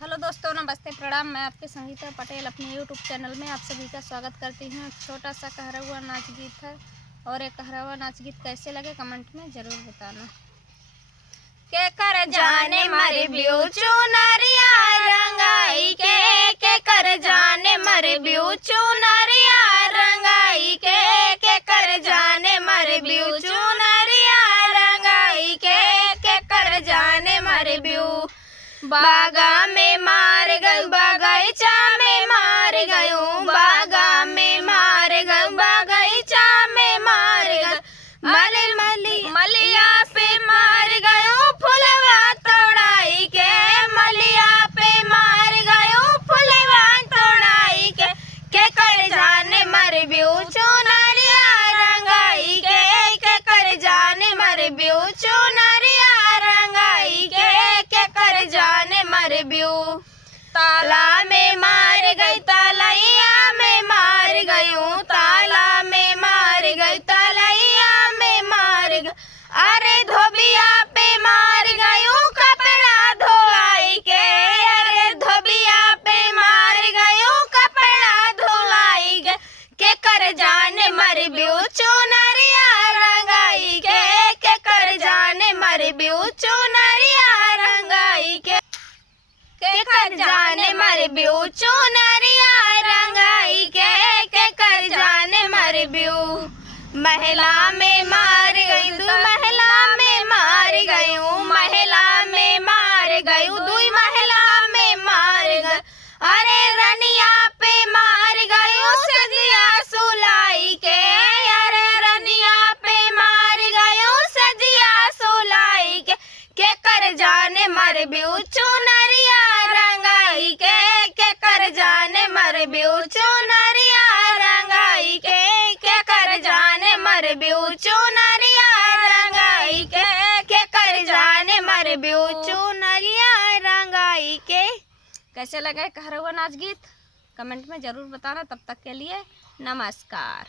हेलो दोस्तों, नमस्ते, प्रणाम। मैं आपके संगीता पटेल अपने यूट्यूब चैनल में आप सभी का स्वागत करती हूँ। एक छोटा सा कहरा हुआ नाच गीत है और एक कहरा हुआ नाच गीत कैसे लगे कमेंट में ज़रूर बताना। के कर जाने मरे ब्यूचू नरिया रंगाई के कर जाने मरे ब्यूचू नरिया रंगाई के कर जाने मरे ब्यूचू नरिया रंगाई के कर जाने मरे ब्यू बागा में मार गई बगीचा में मार गयूं, बागा में मार गई बगीचा में मार गई मलिया पे मार गयूं फुलवा तोड़ाई के, मलिया पे मार गयूं फुलवा तोड़ाई के कर जाने मर ब्यूचू नरिया रंगाई के कर जाने मर ब्यूचू नरिया रंगाई के कर जाने मर ब्यू ताला में मार गई तलैया में मार गयूं, ताला में मार गई तलैया में मार गई, अरे धोबिया पे मार गयूं कपड़ा धोलाई के, अरे धोबिया पे मार गयूं कपड़ा धोलाई के कर जाने मर ब्यूचू नरिया रंगाई के कर जाने मर ब्यूचू नरिया रंगाई के कर जाने मर ब्यूचू नरिया रंगाई के कर जाने मर ब्यू महिला में मार गई दू महिला में मार गयूं, महिला में मार गयूं दुई महिला में मार गई, अरे रनिया पे मार गयूं सजिया सुलाई के, अरे रनिया पे मार गयूं सजिया सुलाई के कर जाने मर ब्यूचू नरिया रंगाई के कर जाने मर ब्यूचू नरिया रंगाई के कर जाने मर ब्यूचू नरिया रंगाई के कर जाने मर ब्यूचू नरिया रंगाई के। कैसे लगे कहरा हुआ नाच गीत कमेंट में ज़रूर बताना। तब तक के लिए नमस्कार।